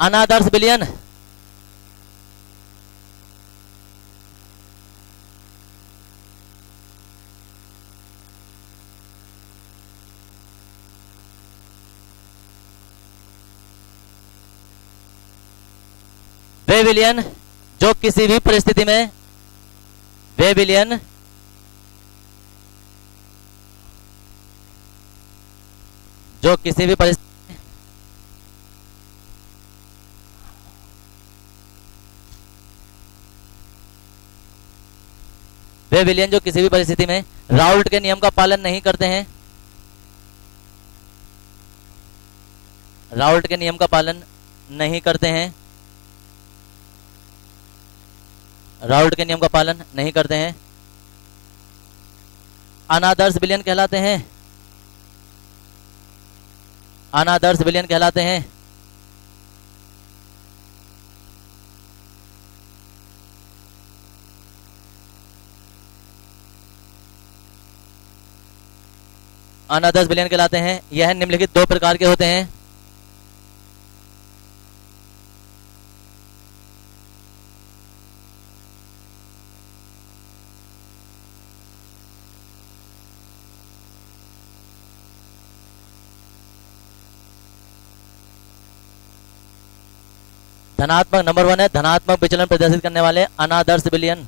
अनादर्श विलयन, वे विलयन जो किसी भी परिस्थिति में, वे विलयन जो किसी भी परिस्थिति, वे विलयन जो किसी भी परिस्थिति में राउल्ट के नियम का पालन नहीं करते हैं, राउल्ट के नियम का पालन नहीं करते हैं, राउल्ट के नियम का पालन नहीं करते हैं, अनादर्श विलयन कहलाते हैं, अनादर्श विलयन कहलाते हैं। अनादर्श विलयन कहलाते हैं। यह निम्नलिखित दो प्रकार के होते हैं। धनात्मक, नंबर 1 है धनात्मक विचलन प्रदर्शित करने वाले अनादर्श विलयन,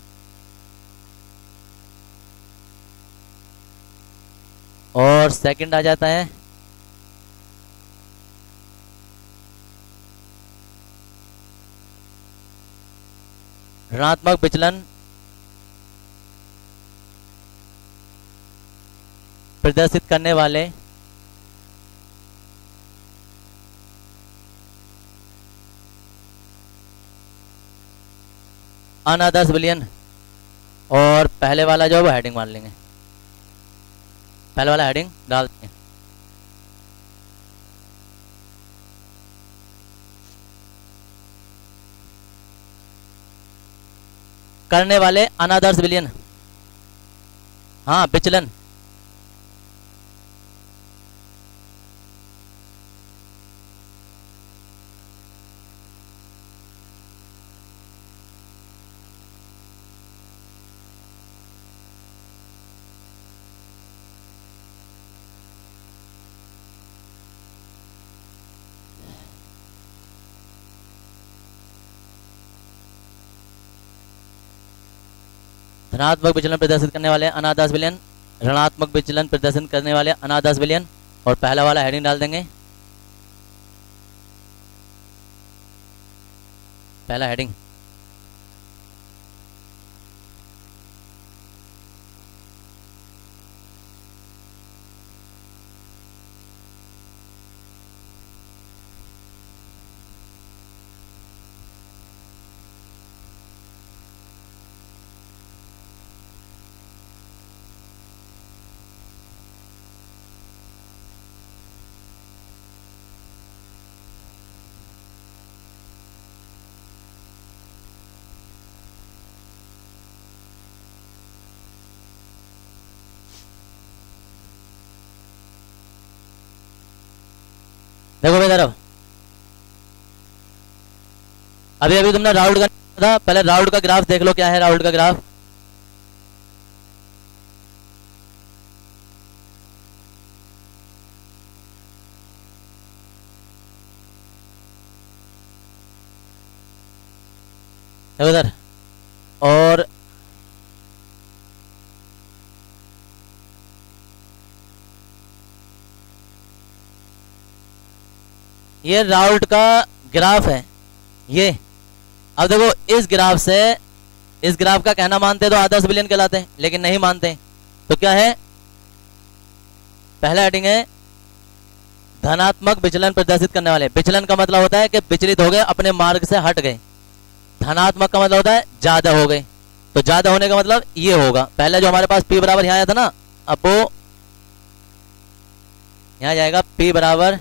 और सेकंड आ जाता है ऋणात्मक विचलन प्रदर्शित करने वाले अनादर्श विलयन। और पहले वाला जो है वो हेडिंग मान लेंगे, पहले वाला हेडिंग डाल देंगे। करने वाले अनादर्श विलयन, हाँ विचलन, धनात्मक विचलन प्रदर्शित करने वाले अनादर्श विलयन, ऋणात्मक विचलन प्रदर्शित करने वाले अनादर्श विलयन, और पहला वाला हेडिंग डाल देंगे, पहला हेडिंग। देखो भाई तरफ, अभी अभी तुमने राउल्ट का था, पहले राउल्ट का ग्राफ देख लो, क्या है राउल्ट का ग्राफ। देखो इधर, और ये राउल्ट का ग्राफ है ये। अब देखो इस ग्राफ से, इस ग्राफ का कहना मानते तो आदर्श विलयन कहलाते हैं, लेकिन नहीं मानते, तो क्या है, पहला हेडिंग है धनात्मक विचलन प्रदर्शित करने वाले। विचलन का मतलब होता है कि विचलित हो गए, अपने मार्ग से हट गए। धनात्मक का मतलब होता है ज्यादा हो गए, तो ज्यादा होने का मतलब ये होगा। पहले जो हमारे पास P बराबर यहाँ आया था ना, अब वो यहाँ जाएगा P बराबर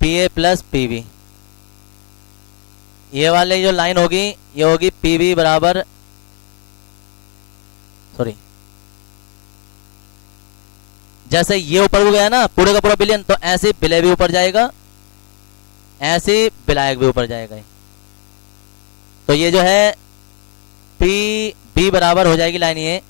PA प्लस PB। ये वाले जो लाइन होगी ये होगी PB बराबर, सॉरी, जैसे ये ऊपर हो गया ना पूरे का पूरा विलयन, तो ऐसे विलय भी ऊपर जाएगा ऐसे ही विलायक भी ऊपर जाएगा। तो ये जो है पी बी बराबर हो जाएगी लाइन ये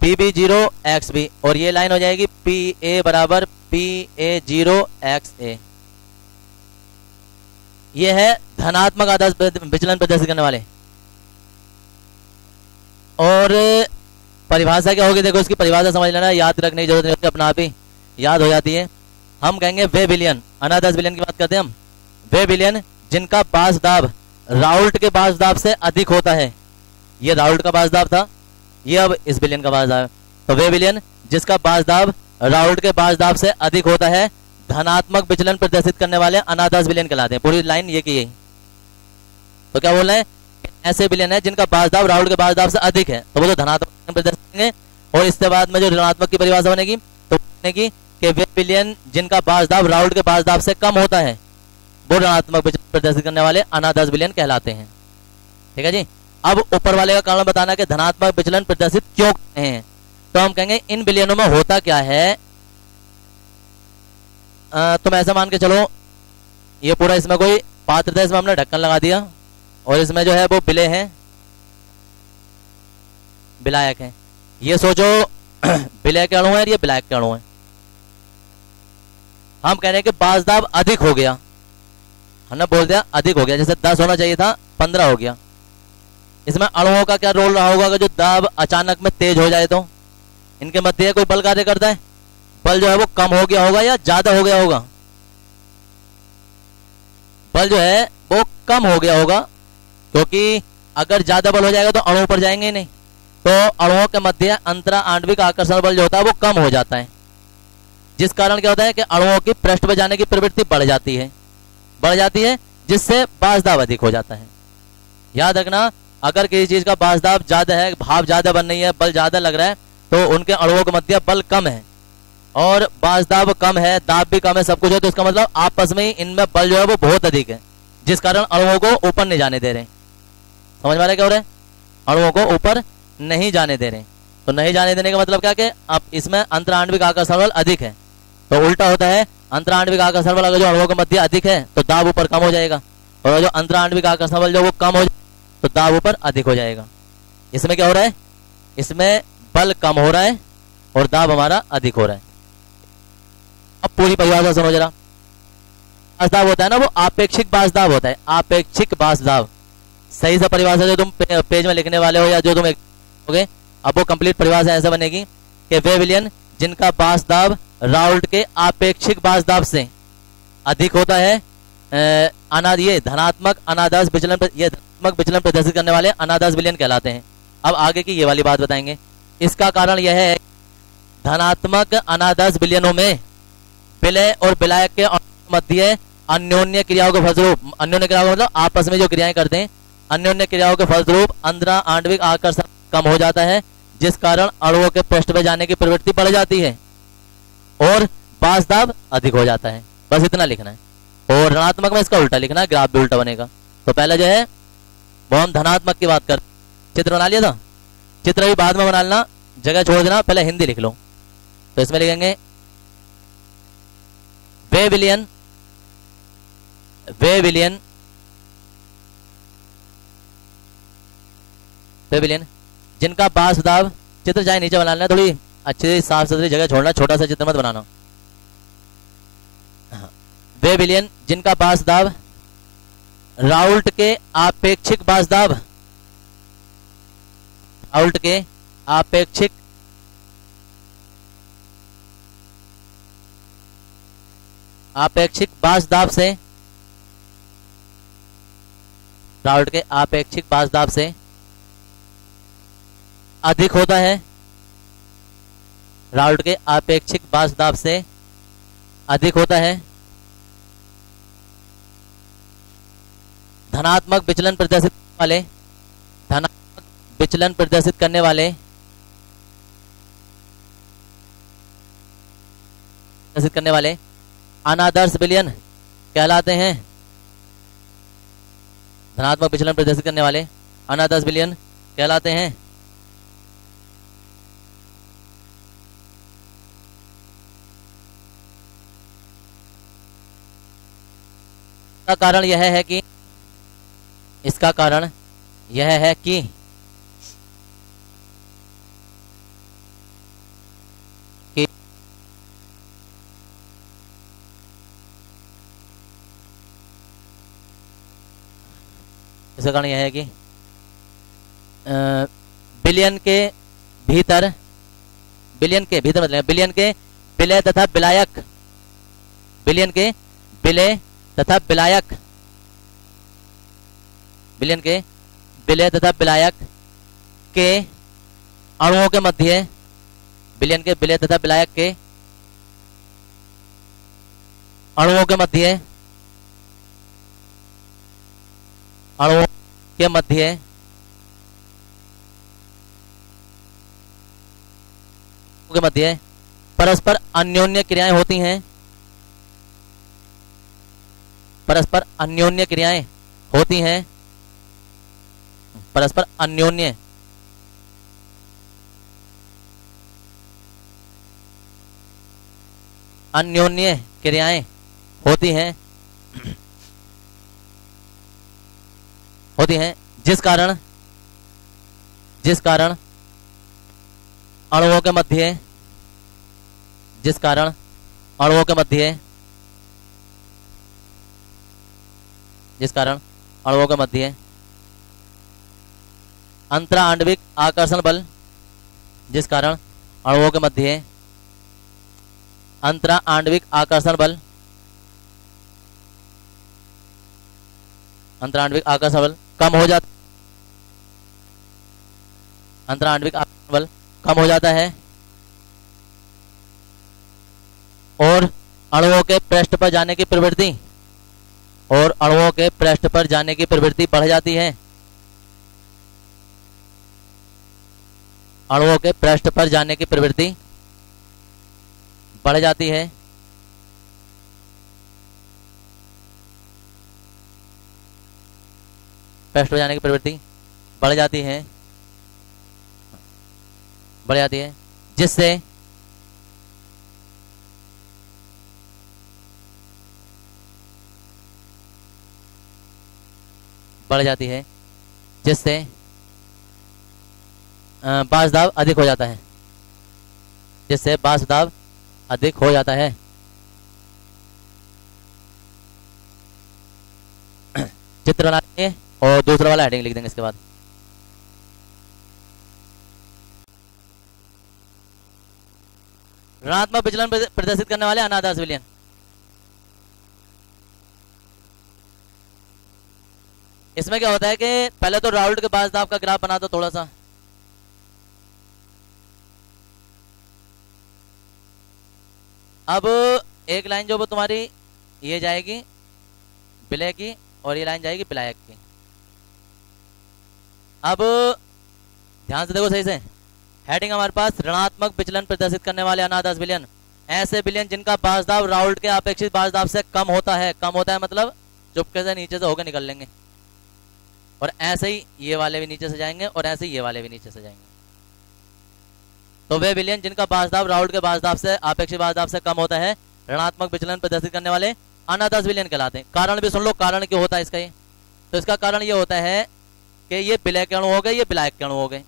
पी बी 0 एक्स बी, और ये लाइन हो जाएगी पी ए बराबर पी ए 0 एक्स ए। ये है धनात्मक आदर्श विचलन प्रदर्शित करने वाले। और परिभाषा क्या होगी, देखो इसकी परिभाषा समझ लेना, याद रखने की जरूरत नहीं होती, अपना आप ही याद हो जाती है। हम कहेंगे वे विलयन, अनादर्श विलयन की बात करते हैं हम, वे विलयन जिनका बास दाब राउल्ट के बास दाब से अधिक होता है। ये राउल्ट का बास दाब था, ये अब इस विलयन का बास दाब है। तो वे विलयन जिसका बास दाब राउल्ट के बास दाब से अधिक होता है, धनात्मक विचलन प्रदर्शित करने वाले अनादर्श विलयन कहलाते हैं। पूरी लाइन ये की यही। तो क्या बोल रहे हैं, ऐसे विलयन है जिनका बास दाब राउल्ट के बास दाब से अधिक है, तो वो तो धनात्मक प्रदर्शित करेंगे। और इसके बाद में जो ऋणात्मक की परिभाषा बनेगी तो बनेगी कि वे विलयन जिनका बास दाब राउल्ट के बास दाब से कम होता है, वो ऋणात्मक विचलन प्रदर्शित करने वाले अनादर्श विलयन कहलाते हैं। ठीक है जी। अब ऊपर वाले का कारण बताना कि धनात्मक विचलन प्रदर्शित क्यों करते हैं। तो हम कहेंगे इन विलयनों में होता क्या है, तुम ऐसा मान के चलो ये पूरा इसमें कोई पात्र था, इसमें हमने ढक्कन लगा दिया और इसमें जो है वो विलय है, विलायक है। ये सोचो विलय के अणु है और ये विलायक के अणु है। हम कह रहे हैं कि बास दाब अधिक हो गया, हमने बोल दिया अधिक हो गया, जैसे 10 होना चाहिए था 15 हो गया। इसमें अणुओं का क्या रोल रहा होगा, अगर जो दाब अचानक में तेज हो जाए तो इनके मध्य कोई बल कार्य करता है, बल जो है वो कम हो गया होगा या ज्यादा हो गया होगा, बल जो है वो कम हो गया होगा, क्योंकि अगर ज्यादा बल हो जाएगा तो अणु पर जाएंगे नहीं, तो अणुओं के मध्य अंतरा आणविक आकर्षण बल जो होता है वो कम हो जाता है, जिस कारण क्या होता है कि अणुओं की पृष्ठ पर जाने की प्रवृत्ति बढ़ जाती है, जिससे बास दाब अधिक हो जाता है। याद रखना, अगर किसी चीज का बास दाब ज्यादा है, भाप ज्यादा बन रही है, बल ज्यादा लग रहा है, तो उनके अणुओं के मध्य बल कम है और बास दाब कम है, दाब भी कम है, सब कुछ है, तो इसका मतलब आपस में ही इनमें बल जो है वो बहुत अधिक है, जिस कारण अणुओं को ऊपर नहीं जाने दे रहे। समझ में आ रहा है क्या हो रहा है, अणुओं को ऊपर नहीं जाने दे रहे। तो नहीं जाने देने का मतलब क्या कि अब इसमें अंतराण्विक आकर्षण बल अधिक है, तो उल्टा होता है, अंतराण्विक आकर्षण बल अगर जो अणुओं के मध्य अधिक है तो दाब ऊपर कम हो जाएगा, और जो अंतराण्विक आकर्षण बल जो वो कम हो जाए तो दाब ऊपर अधिक हो जाएगा। इसमें क्या हो रहा है, इसमें बल कम हो रहा है और दाब हमारा अधिक हो रहा है। अब पूरी परिभाषा सुनो जरा। बास दाब होता है ना वो आपेक्षिक बास दाब होता है, आपेक्षिक बास दाब। सही से परिभाषा जो तुम पेज में लिखने वाले हो या जो तुम होगे, अब वो कंप्लीट परिभाषा ऐसे बनेगी कि वे विलयन जिनका बास दाब राउल्ट के आपेक्षिक बास दाब से अधिक होता है, ये धनात्मक अनादर्श विचलन, ये धनात्मक विचलन प्रदर्शित करने वाले अनादर्श विलयन कहलाते हैं। अब आगे की ये वाली बात बताएंगे। इसका कारण यह है धनात्मक अनादर्श विलयनों में विलय और विलायक के मध्य अन्योन्य क्रियाओं के फलस्वरूप, अन्योन्य क्रियाओं का मतलब आपस में जो क्रियाएं करते हैं, अन्योन्य क्रियाओं के फलस्वरूप अंतरा आणविक आकर्षण कम हो जाता है, जिस कारण अणुओं के पृष्ठ पे जाने की प्रवृत्ति बढ़ जाती है और बास दाब अधिक हो जाता है। बस इतना लिखना है। और ऋणात्मक में इसका उल्टा लिखना है, ग्राफ भी उल्टा बनेगा। तो पहले जो है वो हम धनात्मक की बात कर, चित्र बना लिया था, चित्र भी बाद में बना लेना, जगह छोड़ देना, पहले हिंदी लिख लो। तो इसमें लिखेंगे वे विलयन जिनका बास दाब, चित्र चाहे नीचे बना लेना, थोड़ी अच्छी साफ सुथरी जगह छोड़ना, छोटा सा चित्र मत बनाना। वे विलयन जिनका बास दाब राउल्ट के आपेक्षिक बास दाब, राउल्ट के आपेक्षिक बास दाब से, राउल्ट के आपेक्षिक बास दाब से अधिक होता है, राउल्ट के आपेक्षिक बास दाब से अधिक होता है, धनात्मक विचलन प्रदर्शित वाले, धनात्मक विचलन प्रदर्शित करने वाले अनादर्श विलयन कहलाते हैं। धनात्मक विचलन प्रदर्शित करने वाले अनादर्श विलयन कहलाते हैं। इसका कारण यह है कि इसका कारण यह है कि इसका कारण यह है कि बिलियन के भीतर मतलब बिलियन के विलय तथा विलायक, बिलियन के विलय तथा विलायक, बिलियन के विलय तथा विलायक के अणुओं के मध्य, बिलियन के विलय तथा विलायक के अणुओं के मध्य, अणुओं के मध्य के मध्य परस्पर अन्योन्य क्रियाएं होती हैं, परस्पर अन्योन्य क्रियाएं होती हैं, परस्पर अन्योन्य अन्योन्य क्रियाएं होती हैं, जिस कारण अणुओं के मध्य, जिस कारण अणुओं के मध्य, जिस कारण अणुओं के मध्य अंतराआण्विक आकर्षण बल, जिस कारण अणुओं के मध्य अंतराआण्विक आकर्षण बल, अंतराआण्विक आकर्षण बल कम हो जाता, अंतराआण्विक आकर्षण बल कम हो जाता है और अणुओं के पृष्ठ पर जाने की प्रवृत्ति, और अणुओं के पृष्ठ पर जाने की प्रवृत्ति बढ़ जाती है, अणुओं के पृष्ठ पर जाने की प्रवृत्ति बढ़ जाती है, पृष्ठ पर जाने की प्रवृत्ति बढ़ जाती है, बढ़ जाती है, जिससे बढ़ जाती है, जिससे बाष्प दाब अधिक हो जाता है, जिससे बाष्प दाब अधिक हो जाता है। चित्र बना लेंगे और दूसरा वाला हेडिंग लिख देंगे इसके बाद। ऋणात्मक विचलन प्रदर्शित करने वाले अनादर्श विलयन। इसमें क्या होता है कि पहले तो राउल्ट के बाष्प दाब का ग्राफ बना दो थोड़ा सा। अब एक लाइन जो वो तुम्हारी ये जाएगी विलय की और ये लाइन जाएगी विलायक की। अब ध्यान से देखो सही से, हेडिंग हमारे पास ऋणात्मक विचलन प्रदर्शित करने वाले अनादर्श विलयन, ऐसे विलयन जिनका बाष्प दाब राउल्ट के अपेक्षित बाष्प दाब से कम होता है। कम होता है मतलब चुपके से नीचे से होकर निकल लेंगे, और ऐसे ही ये वाले भी नीचे से जाएंगे और ऐसे ही ये वाले भी नीचे से जाएंगे। तो वे विलयन जिनका बाष्प दाब राउल्ट के बाष्प दाब से अपेक्षित बाष्प दाब से कम होता है ऋणात्मक विचलन प्रदर्शित करने वाले अनादर्श विलयन कहलाते हैं। कारण भी सुन लो, कारण क्यों होता है इसका ये। तो इसका कारण ये होता है कि ये विलय के अणु हो गए, ये विलायक के अणु हो गए।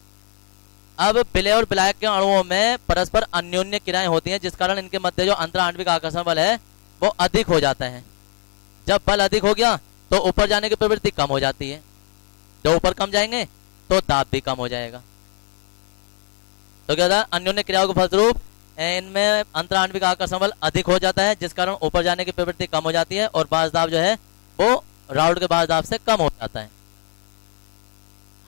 अब विलय और विलायक के अणुओं में परस्पर अन्योन्य क्रियाएं होती हैं, जिस कारण इनके मध्य जो अंतराआण्विक आकर्षण बल है वो अधिक हो जाता है। जब बल अधिक हो गया तो ऊपर जाने की प्रवृत्ति कम हो जाती है, जब ऊपर कम जाएंगे तो दाब भी कम हो जाएगा। तो क्या होता है, अन्योन्य क्रियाओं के फलस्वरूप इनमें अंतराआण्विक आकर्षण बल अधिक हो जाता है, जिस कारण ऊपर जाने की प्रवृत्ति कम हो जाती है और बाष्प दाब जो है वो राउल्ट के बाष्प दाब से कम हो जाता है।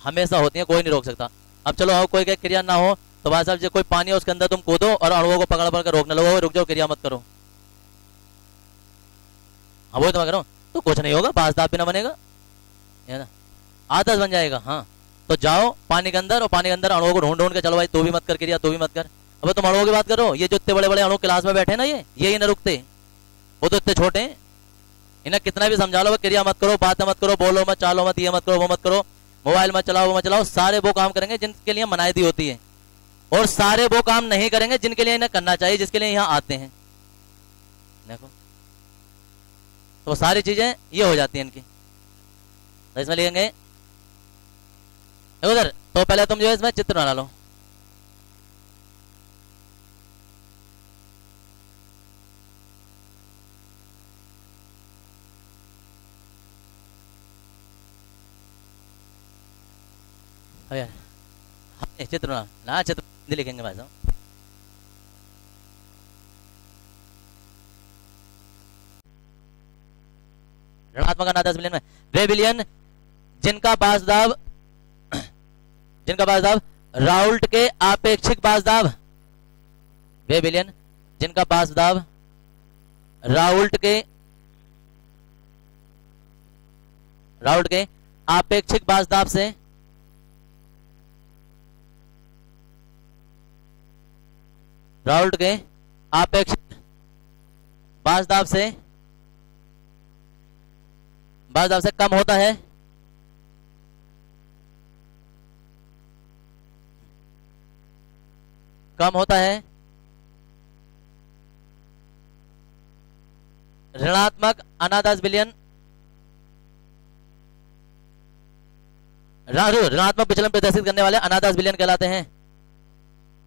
हमेशा होती है, कोई नहीं रोक सकता। अब चलो कोई क्रिया ना हो तो भाई साहब जो कोई पानी है उसके अंदर तुम कूदो और अणुओं को पकड़ पकड़ कर रोकने लगो, रुक जाओ क्रिया मत करो। हाँ वही तो मैं कह रहा हूँ, तो कुछ नहीं होगा, बाष्प दाब भी ना बनेगा, है ना, आदर्श बन जाएगा। हाँ तो जाओ पानी के अंदर और पानी के अंदर अणुओं को ढूंढ ढूंढ के चलो भाई तू भी मत कर क्रिया, तू भी मत कर। अब तुम अणुओं की बात करो, ये जो इतने बड़े बड़े अणु क्लास में बैठे ना ये ही ना रुकते, वो तो इतने छोटे हैं, इन्हें कितना भी समझा लो क्रिया मत करो, बातें मत करो, बोलो मत, चालो मत, ये मत करो, वो मत करो, मोबाइल मत चलाओ, वो मत चलाओ, सारे वो काम करेंगे जिनके लिए मनाही दी होती है, और सारे वो काम नहीं करेंगे जिनके लिए इन्हें करना चाहिए, जिसके लिए यहाँ आते हैं। देखो तो सारी चीजें ये हो जाती हैं इनकी। तो इसमें लिखेंगे उधर। तो पहले तुम जो है इसमें चित्र बना लो। चित्र बना ना, चित्र हिंदी लिखेंगे भाई साहब। ऋणात्मक अनादर्श विलयन में वे विलयन जिनका बाजदाब राउल्ट के आपेक्षिक बाजदाब, वे विलयन जिनका बाजदाब राउल्ट के आपेक्षिक बाजदाब से राउल्ट के आपेक्षिक बाजदाब से कम होता है, ऋणात्मक अनादर्श विलयन ऋणात्मक विचलन प्रदर्शित करने वाले अनादर्श विलयन कहलाते हैं।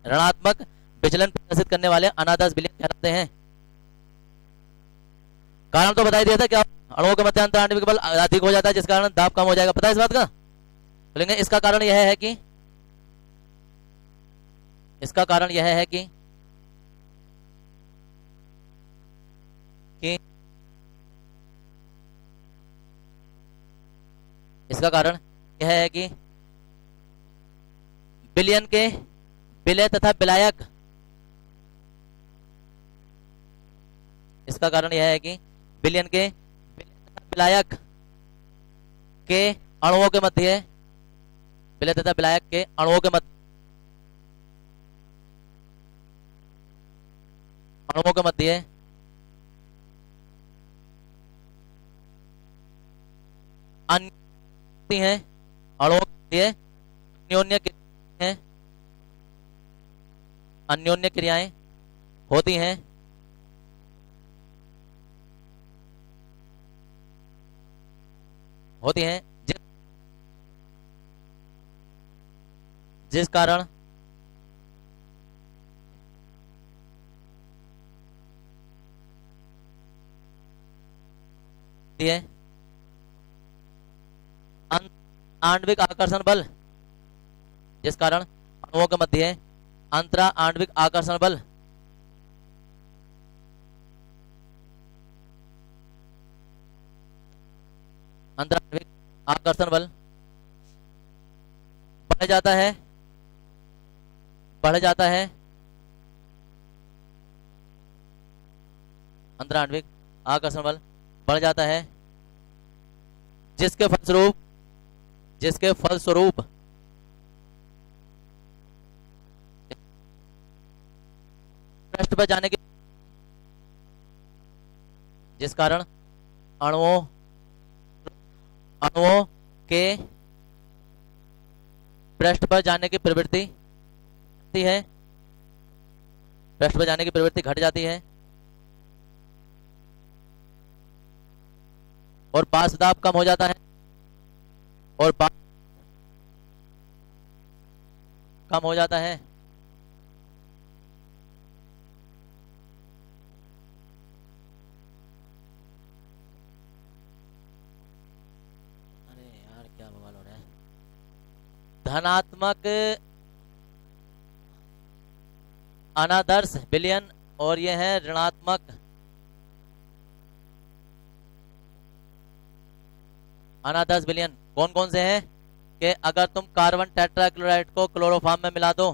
ऋणात्मक विचलन प्रदर्शित करने वाले अनादर्श विलयन कहलाते हैं। कारण तो बता दिया था क्या, अणुओं के मध्य अंतर आणविक बल अधिक हो जाता है जिस कारण दाब कम हो जाएगा, पता है इस बात का। बोलेंगे इसका कारण यह है कि इसका कारण यह है कि विलयन के विलय तथा विलायक, इसका कारण यह है कि विलयन के विलायक के अणुओं के मध्य, विलय तथा विलायक के अणुओं के मध्य अन्य हैं, अणुओं के अन्योन्य क्रियाएं होती हैं, जिस कारण आणविक आकर्षण बल, जिस कारण अणुओं के मध्य अंतरा आणविक आकर्षण बल बढ़ जाता है, अंतराण्विक आकर्षण बल बढ़ जाता है, जिसके फलस्वरूप पृष्ठ पर जाने के, जिस कारण अणुओं के पृष्ठ पर जाने की प्रवृत्ति है, पृष्ठ पर जाने की प्रवृत्ति घट जाती है और बाजदाब कम हो जाता है, कम हो जाता है। अरे यार क्या बवाल हो रहा है। धनात्मक अनादर्श विलयन और ये है ऋणात्मक अनादर्श विलयन। कौन कौन से हैं कि अगर तुम कार्बन टेट्राक्लोराइड को क्लोरोफॉर्म में मिला दो,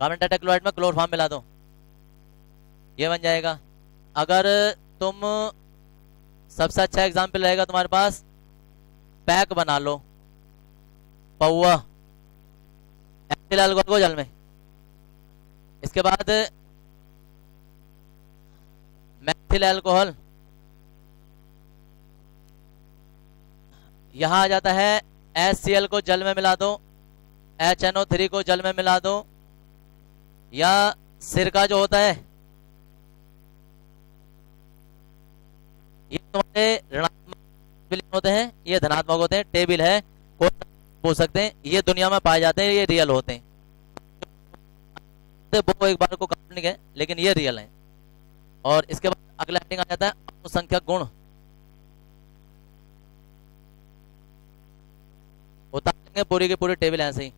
कार्बन टेट्राक्लोराइड में क्लोरोफॉर्म मिला दो, ये बन जाएगा। अगर तुम, सबसे अच्छा एग्जाम्पल रहेगा तुम्हारे पास, पैक बना लो पौवा एथिल अल्कोहल को जल में, इसके बाद मैथिल अल्कोहल यहां आ जाता है, HCl को जल में मिला दो, HNO3 को जल में मिला दो, या सिरका जो होता है बिलियन होते हैं, ये धनात्मक होते हैं। टेबल है, कोई पूछ सकते हैं, ये दुनिया में पाए जाते हैं, ये रियल होते हैं। तो वो एक बार को काल्पनिक है, लेकिन ये रियल है। और इसके बाद अगला हेडिंग आ जाता है अनुसंख्यक गुण। उतार लेंगे पूरी की पूरी टेबल ऐसे ही।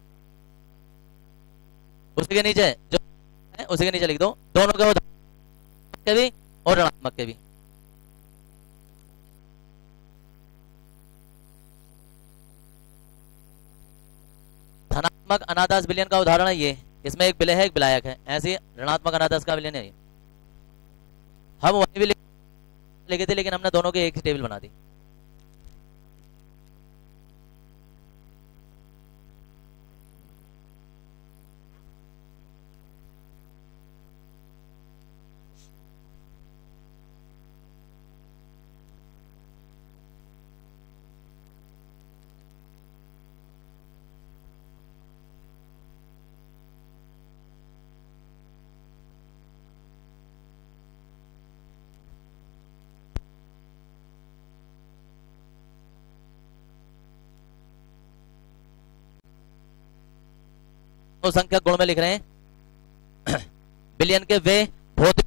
उसी के नीचे जो है उसी के नीचे लिख दो दोनों के उदाहरण के भी और ऋणात्मक के भी। धनात्मक अनादश विलयन का उदाहरण है ये, इसमें एक विलय है एक विलायक है। ऐसे ऋणात्मक अनादश का विलयन है ये। हम वही भी लिखे थे, लेकिन हमने दोनों की एक ही टेबल बना दी। अनुसंख्यक गुण में लिख रहे हैं विलयन के वे भौतिक,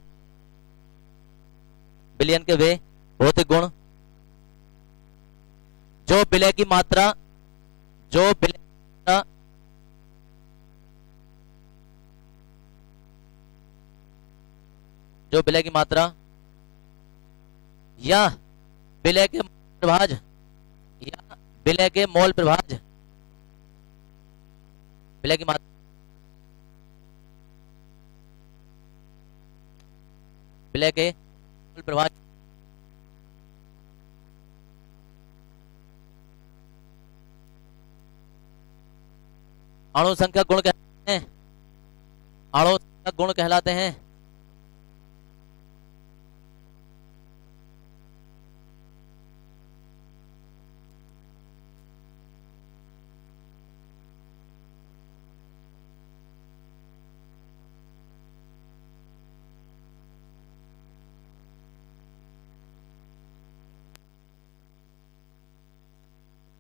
विलयन के वे भौतिक गुण जो विलय की मात्रा, जो विलय जो विलय की मात्रा या विलय के प्रभाज या विलय के मोल प्रभाज, विलय की मात्रा, विलय के मोल प्रभाज अणुसंख्यक गुण कहलाते हैं। अणुसंख्यक गुण कहलाते हैं।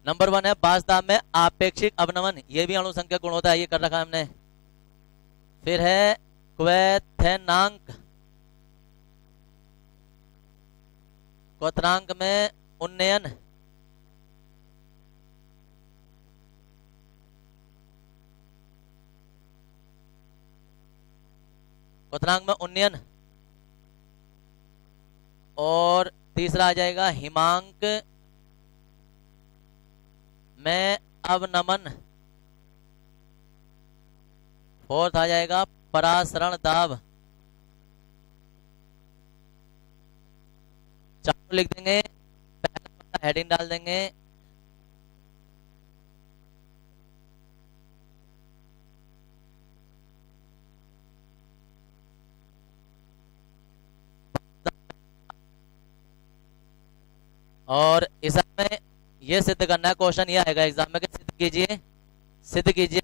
नंबर 1 है वास्तव में आपेक्षिक अवनमन, ये भी अणुसंख्यक गुण होता है, ये कर रखा है हमने। फिर है क्वथनांक, क्वथनांक में उन्नयन, क्वथनांक में उन्नयन। और तीसरा आ जाएगा हिमांक में अवनमन। फोर्थ आ जाएगा परासरण दाब। चारों लिख देंगे, पहला हेडिंग डाल देंगे। और इस में ये सिद्ध करना है, क्वेश्चन ये आएगा एग्जाम में कि सिद्ध कीजिए